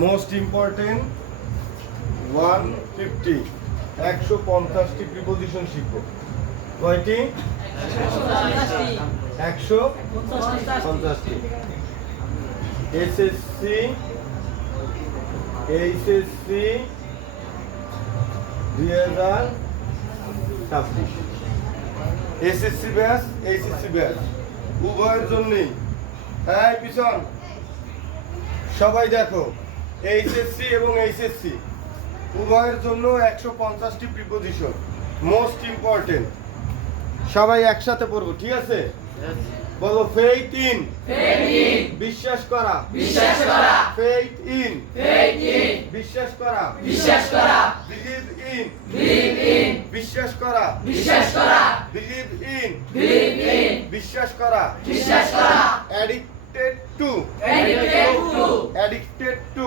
Most important 150 150টি preposition শিখব। কয়টি? 150টি। SSC HSC 2026 SSC batch HSC batch উভয়ের জন্যই। হ্যাঁ পিছন সবাই দেখো, এইচএসসি এবং এইচএসসি উভয়ের জন্য 150টি প্রিপোজিশন মোস্ট ইম্পর্টেন্ট। সবাই একসাথে পড়বো, ঠিক আছে? বলো ফেইথ ইন, বিশ্বাস করা, ফেইথ ইন, বিশ্বাস করা, বিলিভ ইন, বিশ্বাস করা, বিলিভ ইন, বিশ্বাস করা, অ্যাডিক্টেড টু, অ্যাডিক্টেড টু,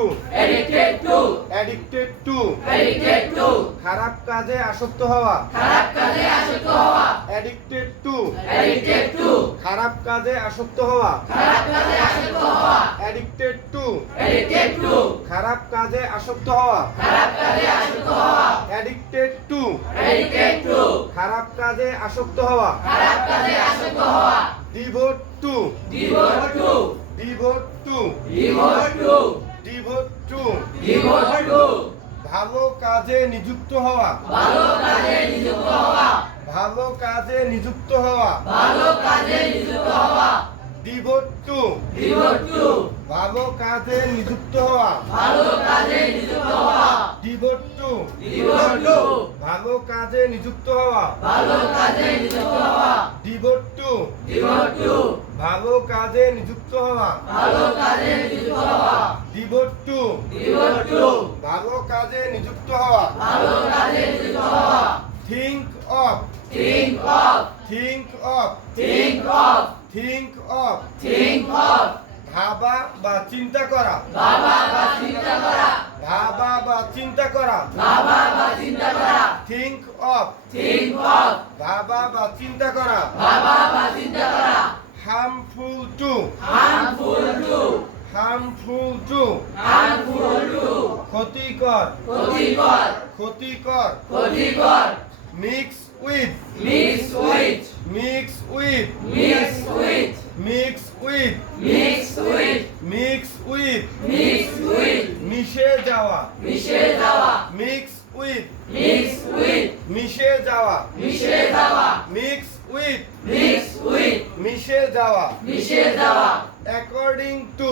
খারাপ কাজে আসক্ত হওয়া, অ্যাডিক্টেড টু, খারাপ কাজে আসক্ত হওয়া, অ্যাডিক্টেড টু, খারাপ কাজে আসক্ত হওয়া, অ্যাডিক্টেড টু, খারাপ কাজে আসক্ত হওয়া, ডিভোট টু, ডিভোট টু, ভালো কাজে নিযুক্ত হওয়া, ভালো কাজে নিযুক্ত হওয়া, ডিভোট টু, ভালো কাজে নিযুক্ত হওয়া, ডিভোট টু, ভালো কাজে নিযুক্ত হওয়া, ডিভোট টু, ভালো কাজে নিযুক্ত হওয়া, ডিভোট টু, ভালো কাজে নিযুক্ত হওয়া, থিঙ্ক অফ, থিঙ্ক অফ, ভাবা বা চিন্তা করা, ভাবা বা চিন্তা করা, থিঙ্ক অফ, ভাবা বা চিন্তা করা, হার্মফুল টু, ক্ষতিকর, মিক্স উইথ, মিশে যাওয়া, মিক্স উইথ, মিশে যাওয়া, মিশে যাওয়া, অ্যাকর্ডিং টু,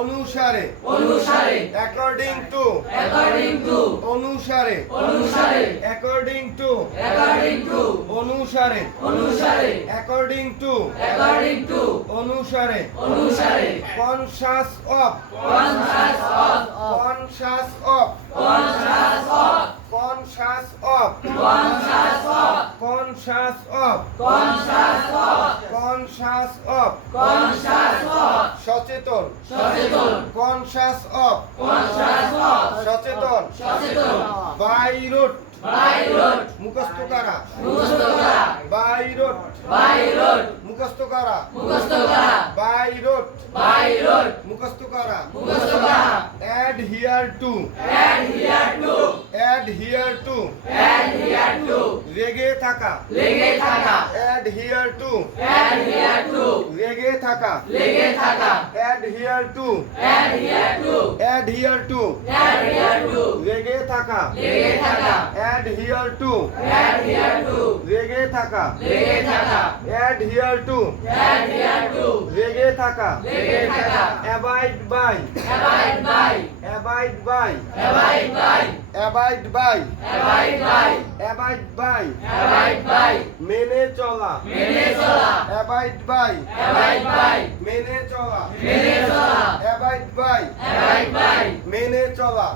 অনুসারে, অ্যাকর্ডিং টু, অনুসারে, অ্যাকর্ডিং টু, অনুসারে, কনসাস অফ, সচেতন, সচেতন, বাইরোট, মুখস্থ করা, বাইরোট, মুখস্থ করা, বাইরোট, মুখস্থ করা, adhere to, রেগে থাকা, adhere to, রেগে থাকা, adhere to, রেগে থাকা, adhere to, রেগে থাকা, adhere to, রেগে থাকা, abide by, মেনে চলা, abide by, মেনে চলা, abide by, মেনে চলা।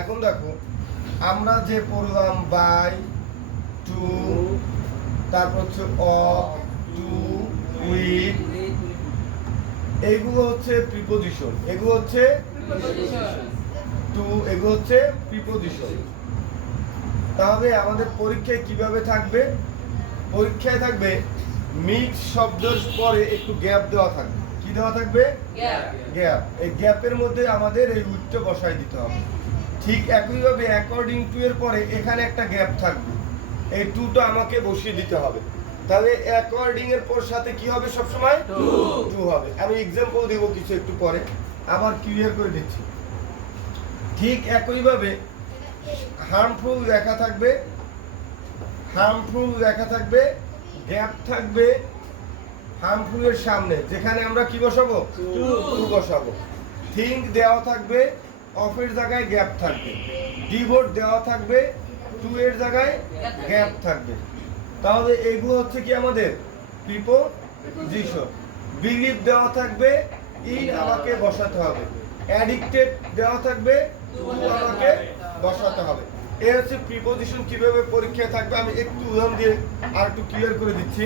এখন দেখো আমরা যে পড়লাম বাই, টু, তারপর হচ্ছে অফ, টু, উইথ, এগুলো হচ্ছে প্রিপোজিশন, এগুলো হচ্ছে টু, এগুলো হচ্ছে প্রিপোজিশন। তাহলে আমাদের পরীক্ষায় কিভাবে থাকবে? পরীক্ষায় থাকবে মিক্স শব্দের পরে একটু গ্যাপ দেওয়া থাকবে। কি দেওয়া থাকবে? গ্যাপ। এই গ্যাপের মধ্যে আমাদের এই উচ্চ বসায় দিতে হবে। ঠিক একইভাবে অ্যাকর্ডিং টু এর পরে এখানে একটা গ্যাপ থাকবে, এই টুটা আমাকে বসিয়ে দিতে হবে। তাহলে অ্যাকর্ডিং এর পর সাথে কি হবে? সবসময় টু হবে। আমি এক্সাম্পল দিব কিছু একটু পরে, আবার ক্লিয়ার করে দিচ্ছি। ঠিক একইভাবে হার্মফুল লেখা থাকবে, হার্মফুল লেখা থাকবে, গ্যাপ থাকবে হার্মফুলের সামনে, যেখানে আমরা কি বসাবো? টু বসাবো। থিঙ্ক দেওয়া থাকবে, অফের জায়গায় গ্যাপ থাকবে। ডিভোট দেওয়া থাকবে, টু এর জায়গায় গ্যাপ থাকবে। তাহলে এগুলো হচ্ছে কি আমাদের প্রিপোজিশন। বিলিভ দেওয়া থাকবে, ইন আমাকে বসাতে হবে। অ্যাডিক্টেড দেওয়া থাকবে, টু আমাকে বসাতে হবে। এই হচ্ছে প্রিপোজিশন কিভাবে পরীক্ষায় থাকবে। আমি একটু উদাহরণ দিয়ে আর একটু ক্লিয়ার করে দিচ্ছি।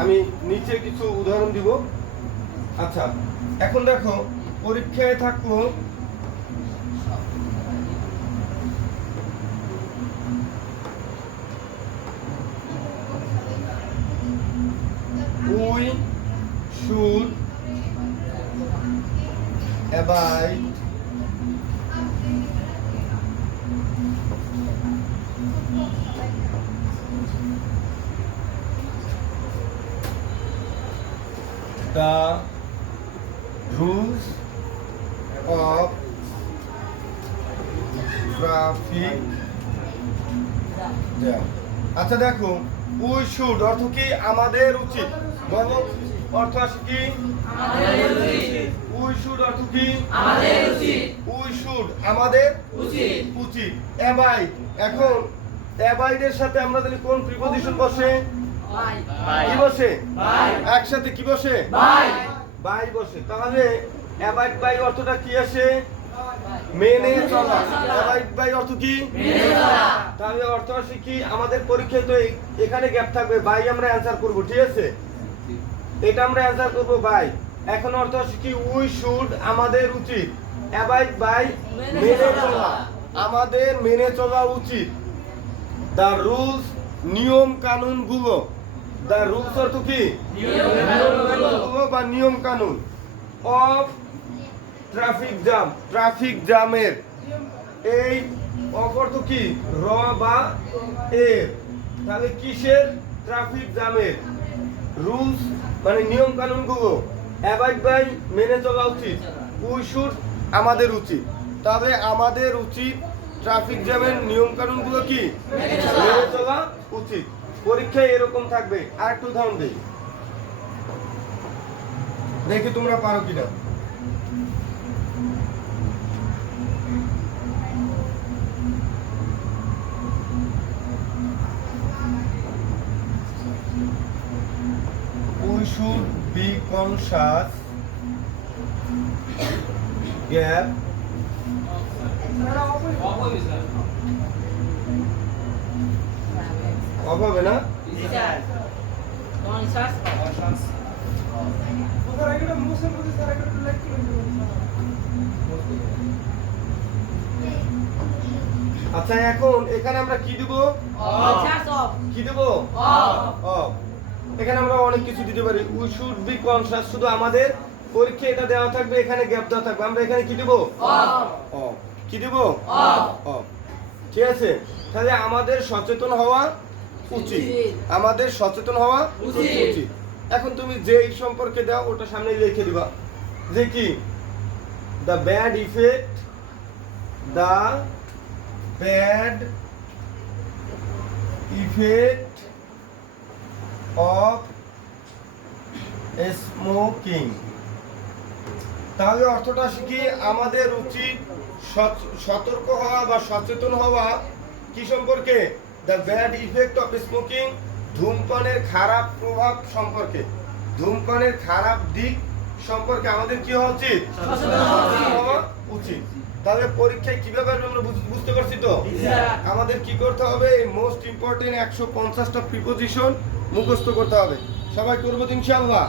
আমি নিচে কিছু উদাহরণ দিব। আচ্ছা, এখন দেখো পরীক্ষায় থাকলো we should abide the rules of traffic jam। আচ্ছা দেখো, উই শুড অর্থ কি? আমাদের উচিত। বলো, অর্থ আসে কি? আমাদের উচিত। উই শুড অর্থ কি? আমাদের উচিত। উই শুড আমাদের উচিত, উচিত। অ্যাবাইড, এখন অ্যাবাইডের সাথে আমরা জানি কোন প্রিপোজিশন বসে? বাই। কি বসে? বাই। একসাথে কি বসে? বাই। বাই বসে। তাহলে অ্যাবাইড বাই অর্থটা কি আসে? মেনে চলা। অ্যাবাইড বাই অর্থ কি? মেনে চলা। তাহলে অর্থ আসে কি? আমাদের পরীক্ষায় তো এখানে গ্যাপ থাকবে, বাই আমরা অ্যানসার করব, ঠিক আছে? এটা আমরা অ্যানসার করব বাই। এখন অর্থ আসে কি? উই শুড আমাদের উচিত, অ্যাবাইড বাই মেনে চলা, আমাদের মেনে চলা উচিত। দ্য রুলস নিয়ম কানুনগুলো। দ্য রুলস অর্থ কি? নিয়ম কানুনগুলো বা নিয়ম কানুন। অফ ট্রাফিক জ্যাম, ট্রাফিক জ্যামের। এই অফ অর্থ কি? র বা এর। তাহলে কিসের? ট্রাফিক জ্যামের। রুলস মানে নিয়ম কানুনগুলো, অ্যাভয়েড বাই মেনে চলা উচিত, উই শুড আমাদের উচিত। তবে আমাদের উচিত ট্রাফিক জ্যামের নিয়ম কানুনগুলো কি? মেনে চলা উচিত। পরীক্ষায় এরকম থাকবে। আর একটু উদাহরণ দেই, দেখি তোমরা পারো কিনা। We should be conscious gap অভাবে না? আচ্ছা, এখন এখানে আমরা কি দিব? কি দিব? অফ। এখানে আমরা অনেক কিছু দিতে পারি। উই শুড বি কনসাস, শুধু আমাদের পরীক্ষা এটা দেওয়া থাকবে, এখানে গ্যাপ দেওয়া থাকবে। আমরা এখানে কি দিব? অফ। কি দিব? অফ। ঠিক আছে? তাহলে আমাদের সচেতন হওয়া উচিত, আমাদের সচেতন হওয়া উচিত। এখন তুমি যেই সম্পর্কে দাও ওটা সামনে লিখে দিবা, যে কি? The bad effect, the bad effect of smoking. তাহলে অর্থটা শিখি, আমাদের উচিত সতর্ক হওয়া বা সচেতন হওয়া কি সম্পর্কে? The bad effect of smoking, ধূমপানের খারাপ প্রভাব সম্পর্কে, ধূমপানের খারাপ দিক সম্পর্কে আমাদের কি হওয়া উচিত? সচেতন হওয়া উচিত। তাহলে পরীক্ষায় কিভাবে আমরা বুঝতে পারছি তো? আমাদের কি করতে হবে? মোস্ট ইম্পর্টেন্ট 150টা প্রিপোজিশন মুখস্থ করতে হবে। সবাই করবো ইনশাআল্লাহ।